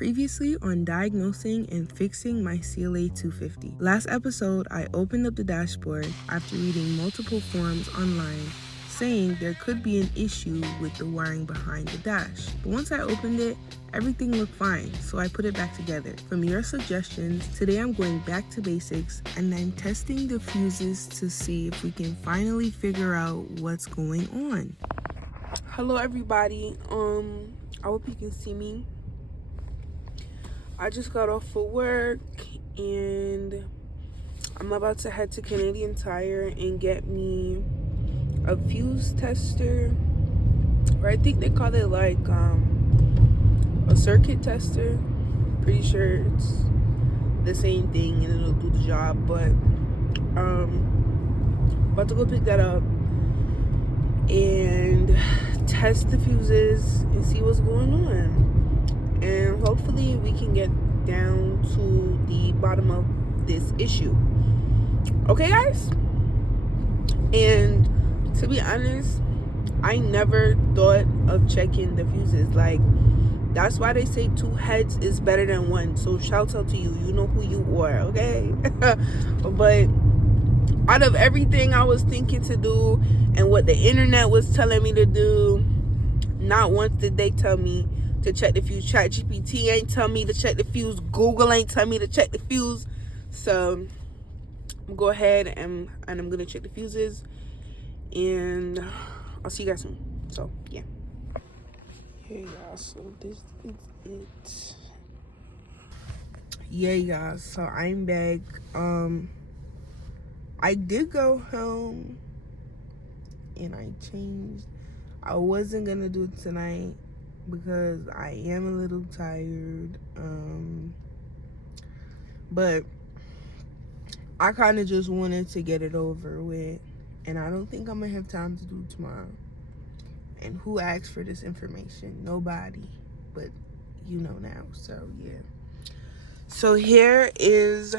Previously on diagnosing and fixing my CLA 250. Last episode, I opened up the dashboard after reading multiple forums online saying there could be an issue with the wiring behind the dash. But once I opened it, everything looked fine, so I put it back together. From your suggestions, today I'm going back to basics and I'm testing the fuses to see if we can finally figure out what's going on. Hello everybody, I hope you can see me. I just got off of work and I'm about to head to Canadian Tire and get me a fuse tester, or I think they call it like a circuit tester. Pretty sure it's the same thing and it'll do the job, but about to go pick that up and test the fuses and see what's going on, and hopefully we can get down to the bottom of this issue. Okay guys, and to be honest, I never thought of checking the fuses. Like, that's why they say 2 heads is better than 1. So shout out to you, you know who you are, okay? But out of everything I was thinking to do and what the internet was telling me to do, not once did they tell me to check the fuse. ChatGPT ain't tell me to check the fuse. Google ain't tell me to check the fuse. So I'm gonna go ahead and I'm gonna check the fuses, and I'll see you guys soon. So yeah. Hey y'all, so this is it. Yeah y'all, so I'm back. I did go home and I changed. I wasn't gonna do it tonight because I am a little tired. But I kind of just wanted to get it over with, and I don't think I'm gonna have time to do it tomorrow. And who asked for this information? Nobody, but you know now. So yeah. So here is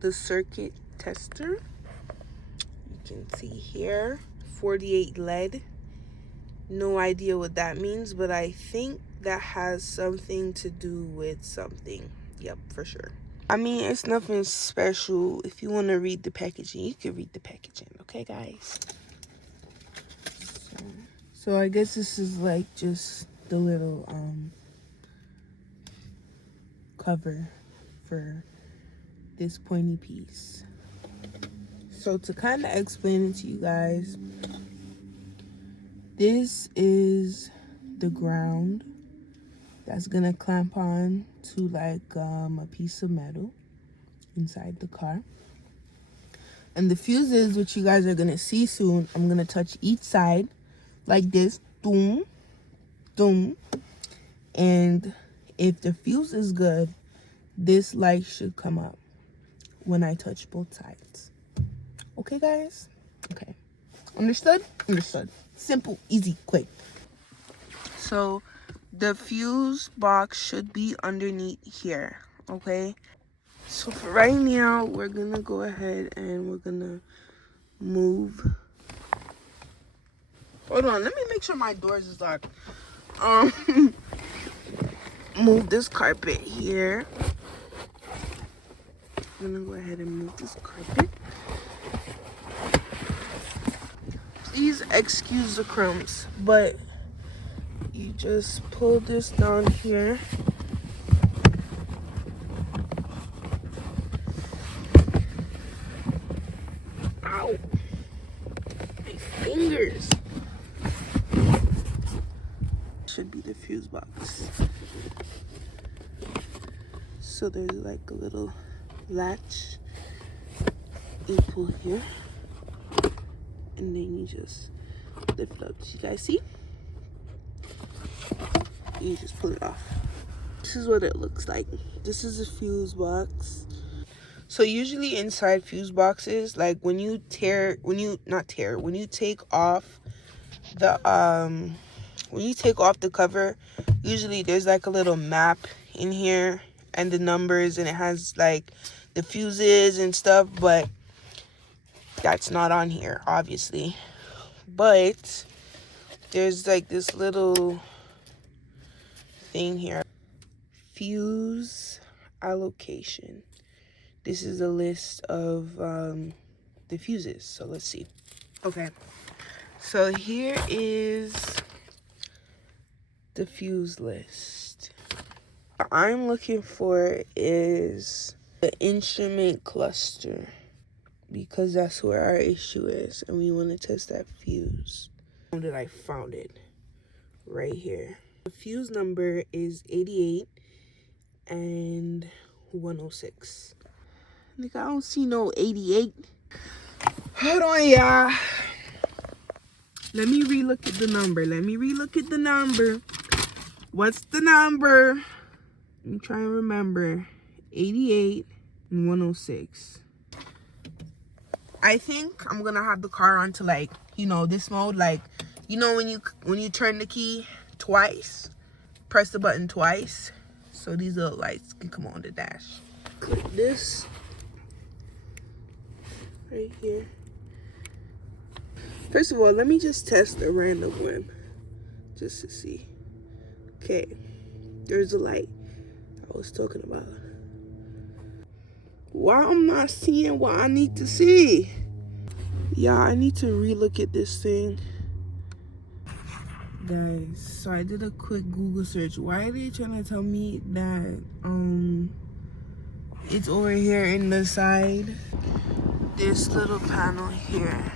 the circuit tester. You can see here 48 lead. No idea what that means, but I think that has something to do with something. Yep, for sure. I mean, it's nothing special. If you want to read the packaging, you can read the packaging, okay guys? So I guess this is like just the little cover for this pointy piece. So to kind of explain it to you guys, this is the ground that's gonna clamp on to like a piece of metal inside the car. And the fuses, which you guys are gonna see soon, I'm gonna touch each side like this, boom, boom. And if the fuse is good, this light should come up when I touch both sides. Okay guys? Okay. Understood? Understood. Simple, easy, quick. So the fuse box should be underneath here, okay? So for right now, we're gonna go ahead and we're gonna move. Hold on, let me make sure my doors is locked. Move this carpet here. I'm gonna go ahead and move this carpet. Please excuse the crumbs, but you just pull this down here. Ow, my fingers. Should be the fuse box. So there's like a little latch you pull here, and then you just lift it up. Did you guys see? You just pull it off. This is what it looks like. This is a fuse box. So usually inside fuse boxes, like when you take off the cover, usually there's like a little map in here and the numbers, and it has like the fuses and stuff, but that's not on here obviously. But there's like this little thing here. fuse allocation. This is a list of the fuses. So let's see. Okay, so here is the fuse list. What I'm looking for is the instrument cluster, because that's where our issue is, and we want to test that fuse. That I found it right here. The fuse number is 88 and 106. Nigga, I don't see no 88. Hold on, y'all. Let me relook at the number. What's the number? Let me try and remember. 88 and 106. I think I'm gonna have the car on to, like, you know, this mode, like, you know, when you turn the key twice, press the button twice, so these little lights can come on the dash. Click this right here. First of all, let me just test a random one just to see. Okay, there's a light I was talking about. Why I'm not seeing what I need to see? Yeah, I need to relook at this thing. Guys, so I did a quick Google search. Why are they trying to tell me that it's over here in the side? This little panel here.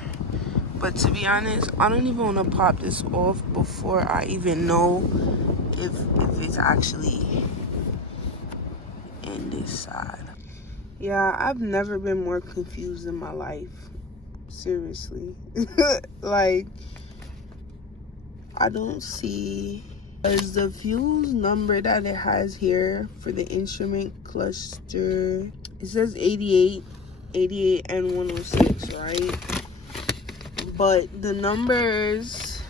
But to be honest, I don't even want to pop this off before I even know if it's actually in this side. Yeah, I've never been more confused in my life. Seriously. Like, I don't see, as the fuse number that it has here for the instrument cluster, it says 88 and 106, right? But the numbers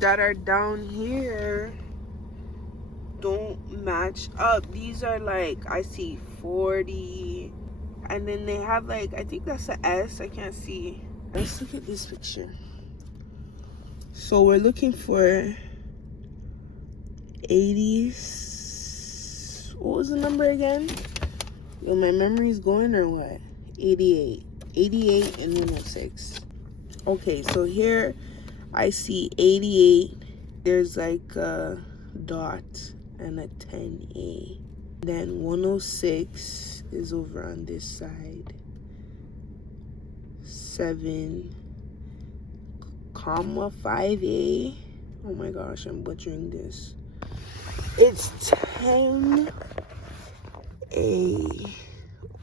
that are down here don't match up. These are like, I see 40, and then they have like, I think that's an S. I can't see. Let's look at this picture. So we're looking for 80s. What was the number again? Yo, my memory's going or what? 88 and 106. Okay, so here I see 88. There's like a dot and a 10A. Then 106 is over on this side. 7,5A. Oh my gosh, I'm butchering this. It's 10A.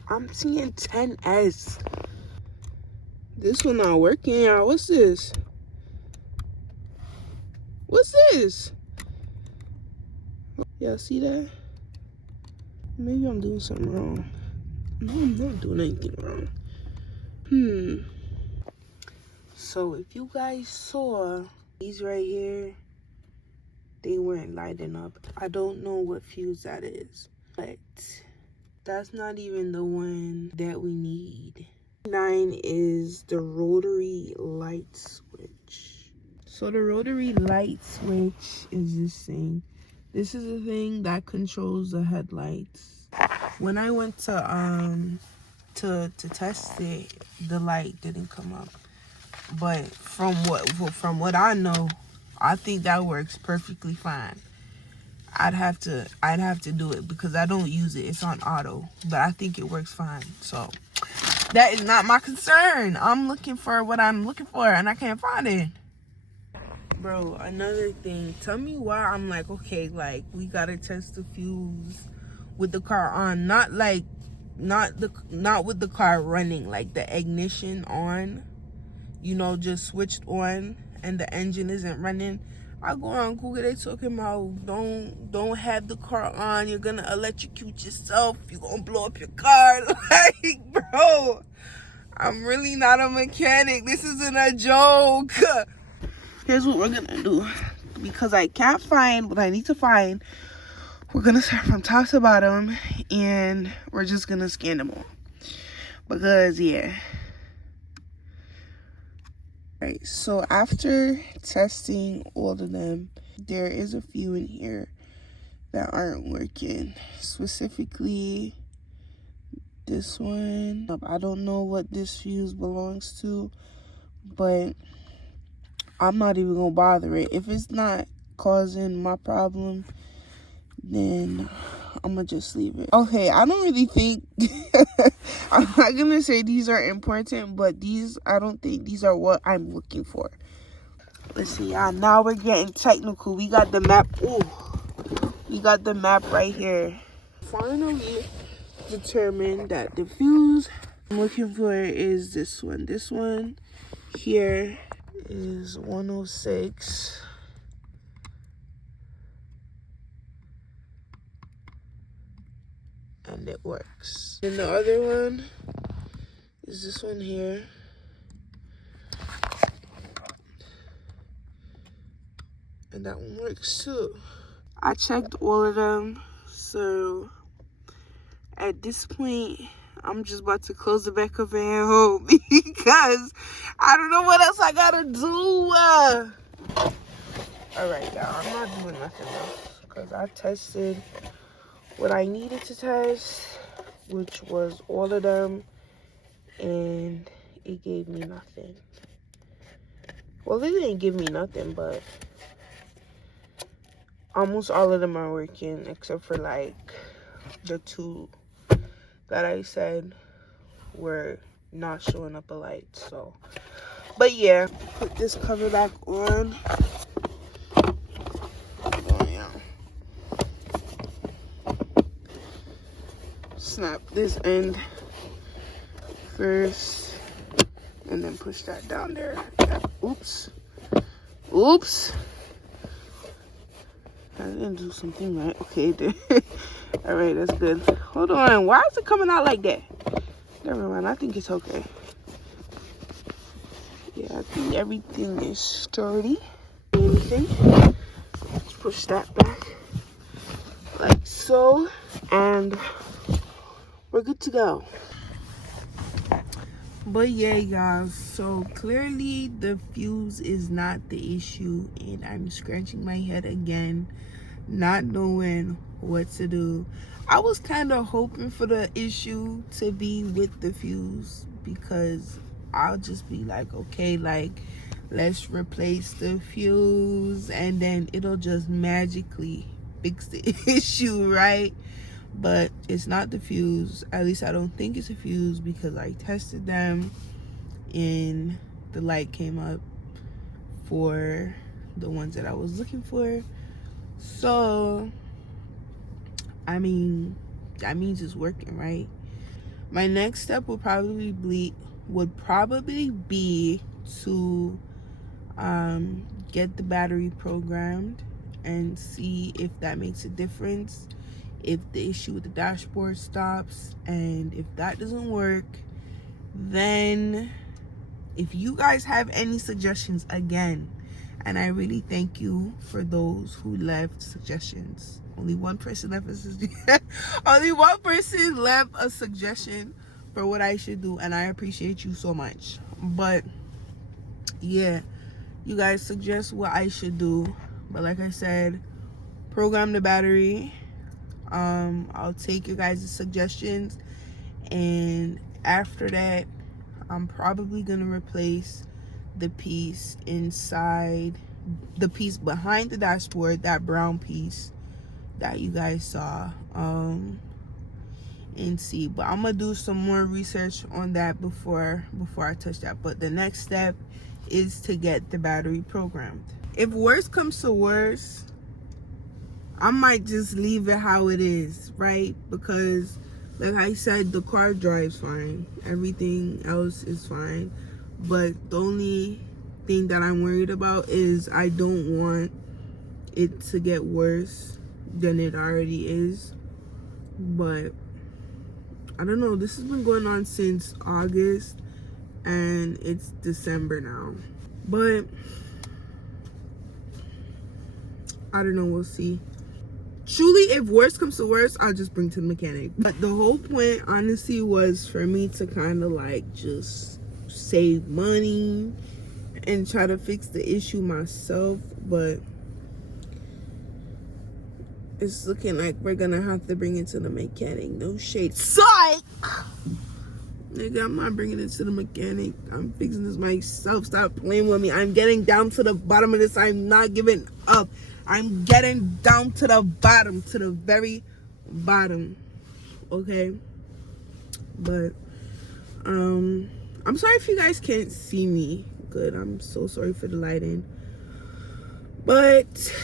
I'm seeing 10S. This one not working, y'all. What's this? What's this? Y'all see that? Maybe I'm doing something wrong. No, I'm not doing anything wrong. So if you guys saw these right here, they weren't lighting up. I don't know what fuse that is, but that's not even the one that we need. 9 is the rotary light switch. So the rotary light switch is this thing. This is the thing that controls the headlights. When I went to test it, the light didn't come up. But from what I know, I think that works perfectly fine. I'd have to do it because I don't use it. It's on auto, but I think it works fine. So that is not my concern. I'm looking for what I'm looking for, and I can't find it. Bro, another thing. Tell me why I'm like, okay, like, we gotta test the fuse with the car on. Not with the car running, like the ignition on, you know, just switched on and the engine isn't running. I go on Google, they talking about don't have the car on, you're gonna electrocute yourself, you're gonna blow up your car. Like, bro, I'm really not a mechanic. This isn't a joke. Here's what we're gonna do. Because I can't find what I need to find, we're gonna start from top to bottom and we're just gonna scan them all. Because, yeah. Right, so after testing all of them, there is a few in here that aren't working. Specifically this one. I don't know what this fuse belongs to, but I'm not even gonna bother it. If it's not causing my problem, then I'm gonna just leave it. Okay, I don't really think I'm not gonna say these are important, but I don't think these are what I'm looking for. Let's see, now we're getting technical. We got the map. Ooh, we got the map right here. Finally determined that the fuse I'm looking for is this one. This one here is 106. And it works. And the other one is this one here. And that one works too. I checked all of them, so at this point I'm just about to close the back up and head home because I don't know what else I gotta do. Alright, y'all, I'm not doing nothing else because I tested what I needed to test, which was all of them, and it gave me nothing. Well, it didn't give me nothing, but almost all of them are working except for like the two that I said were not showing up a light. So, but yeah, put this cover back on. Oh yeah. Snap this end first and then push that down there. Yeah. Oops. I didn't do something right. Okay, all right, that's good. Hold on, why is it coming out like that? Never mind, I think it's okay. Yeah, I think everything is sturdy. Anything? Let's push that back like so, and we're good to go. But yeah, guys, so clearly the fuse is not the issue, and I'm scratching my head again, not knowing what to do. I was kind of hoping for the issue to be with the fuse, because I'll just be like, okay, like, let's replace the fuse and then it'll just magically fix the issue, right? But it's not the fuse. At least I don't think it's a fuse, because I tested them and the light came up for the ones that I was looking for. So I mean, that means it's working, right? My next step would probably be to get the battery programmed and see if that makes a difference, if the issue with the dashboard stops. And if that doesn't work, then if you guys have any suggestions, again, and I really thank you for those who left suggestions. Only one person left a suggestion. Only one person left a suggestion for what I should do, and I appreciate you so much. But yeah, you guys suggest what I should do. But like I said, program the battery. I'll take your guys' suggestions, and after that, I'm probably gonna replace the piece inside, the piece behind the dashboard, that brown piece that you guys saw, and see. But I'm gonna do some more research on that before I touch that. But the next step is to get the battery programmed. If worse comes to worse, I might just leave it how it is, right? Because like I said, the car drives fine, everything else is fine, but the only thing that I'm worried about is I don't want it to get worse than it already is. But I don't know, this has been going on since August and it's December now. But I don't know, we'll see. Truly, if worse comes to worse, I'll just bring to the mechanic. But the whole point, honestly, was for me to kind of like just save money and try to fix the issue myself. But it's looking like we're gonna have to bring it to the mechanic. No shade. Psych! Nigga, I'm not bringing it to the mechanic. I'm fixing this myself. Stop playing with me. I'm getting down to the bottom of this. I'm not giving up. I'm getting down to the bottom, to the very bottom. Okay? But, I'm sorry if you guys can't see me good. I'm so sorry for the lighting. But,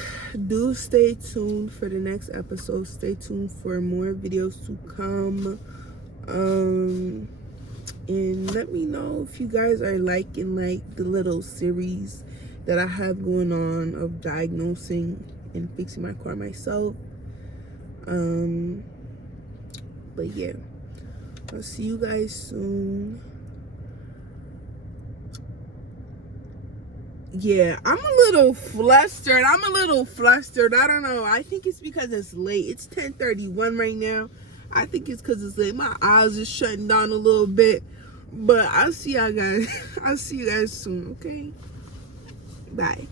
do stay tuned for the next episode. Stay tuned for more videos to come. And let me know if you guys are liking like the little series that I have going on of diagnosing and fixing my car myself. But yeah, I'll see you guys soon. Yeah, I'm a little flustered. I don't know. I think it's because it's late. It's 10:31 right now. I think it's because it's late. My eyes are shutting down a little bit. But I'll see y'all guys. I'll see you guys soon, okay? Bye.